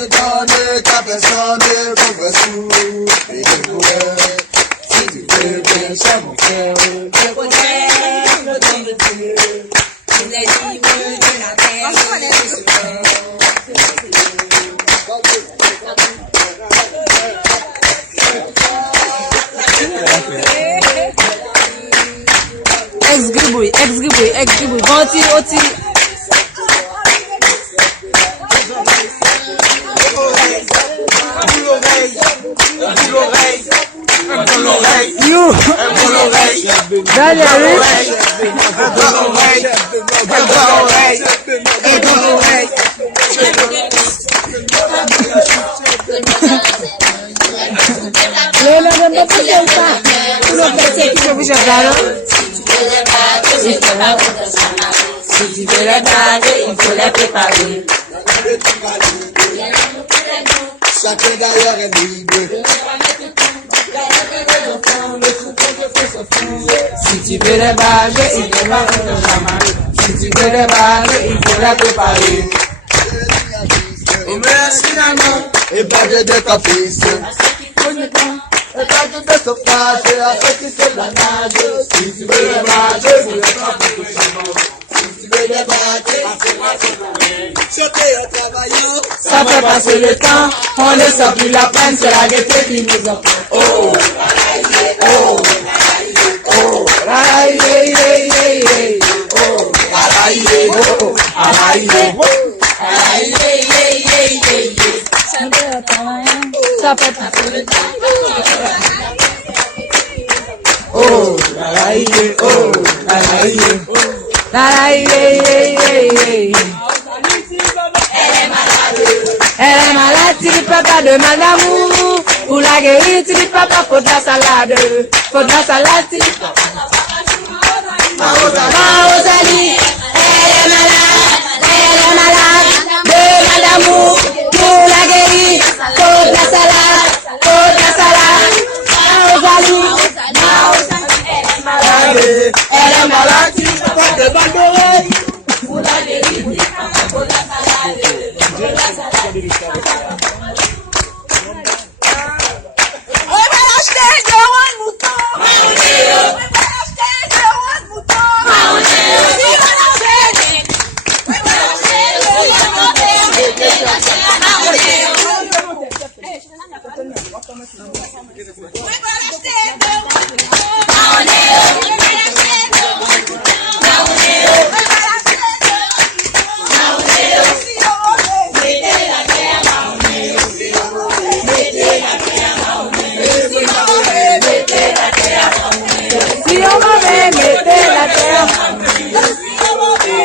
te donne ta personne pour me souffler de douleur. Si tu veux bien sur mon cœur, je protège le don de Dieu. Il est libre de la terre et de ce cœur. Ex-gribouille, venti, oti. You. Si tu veux les bagues, il faut les préparer. Chacun d'ailleurs est libre. Si tu veux les bagues, il faut les préparer. Si tu veux les bagues, il faut les préparer. Et merci finalement, et pas de ta fils. Et pas de ton frère, c'est la petite de la nage. Si tu veux les bagues, il faut les préparer. Si tu veux les bagues, sauter en travaillant. Ça fait passer le temps, on ne sent plus la peine, c'est la gaieté qui nous en prend. Oh, oh, oh, Ça fait passer le temps. oh, Elle est malade, tu dis papa de madame. Pour la guérir, tu dis papa, faut de la salade. Faut de la salade, tu dis papa. Rosalie, elle est malade de madame. Pour la guérir, faut de la salade. Faut de la salade. Rosalie, elle est malade, tu dis pas de balle d'oreille. pour la guérir, pour la salade, pour la salade. On va acheter de mouton. On va acheter de mouton. si on m'avait mettez la terre.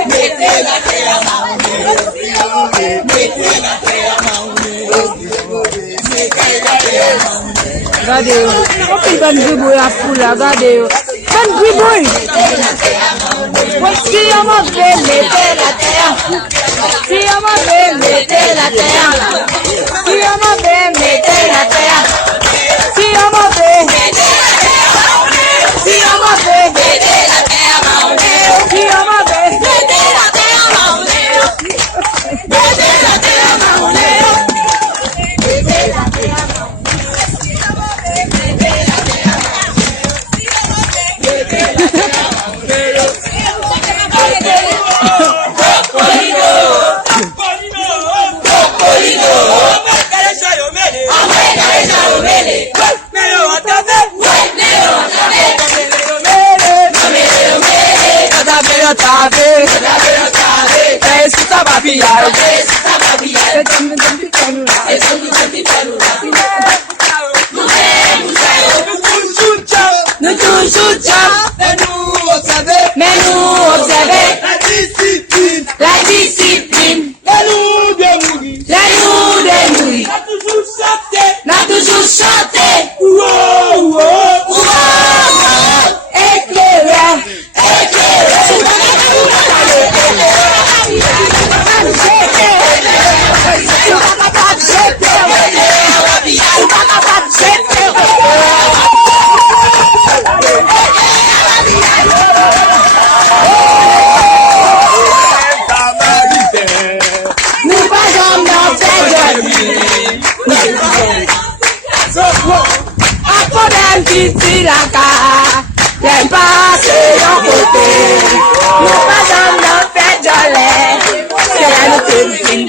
Mettez la terre, Regardez, on peut pas gribouille à foule là, regardez. Bonne gribouille. Si on m'avait mettez la terre. Si on m'avait mettez la terre. Si on m'avait mettez la terre. Si on m'avait mettez la terre. Si on m'avait mettez la terre. Si on m'avait mettez la terre. Mettez la terre. Nous toujours mais nous observer la discipline, la nous démourir, n'a toujours chanté, éclairé.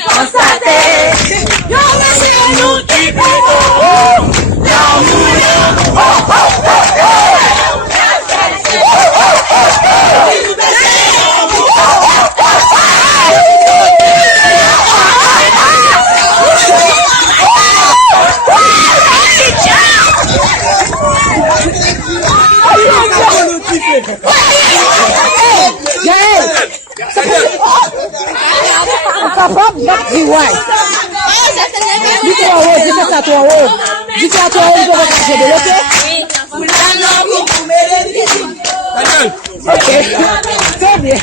fin constaté. Yo laissez nous qui Dis-toi, toi, on doit cacher de l'autre. Ok. Très bien.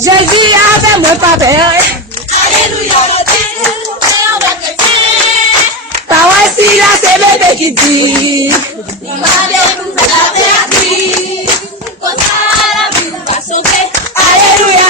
Jésus avait mon papa. Tawasi la sebebe qui dit. Alléluia,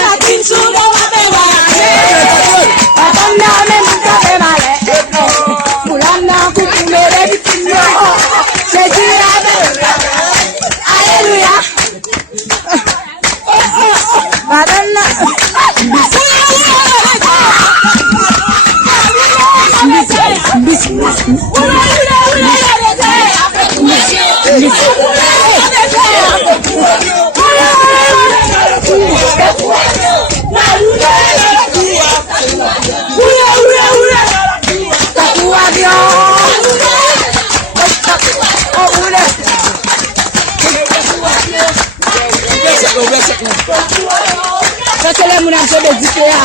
Ça c'est là mon argent de DPA.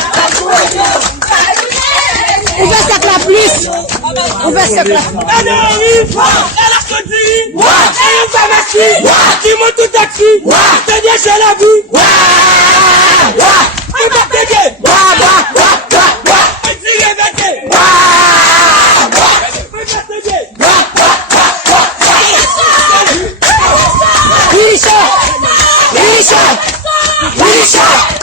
Ouvert ça la plus. Ouvert ça la plus. Elle arrive, elle a conduit, elle est pharmacie, qui monte tout taxi, t'es bien chez la vie. Tu vas t'aider. Tu es réveillé. Richard!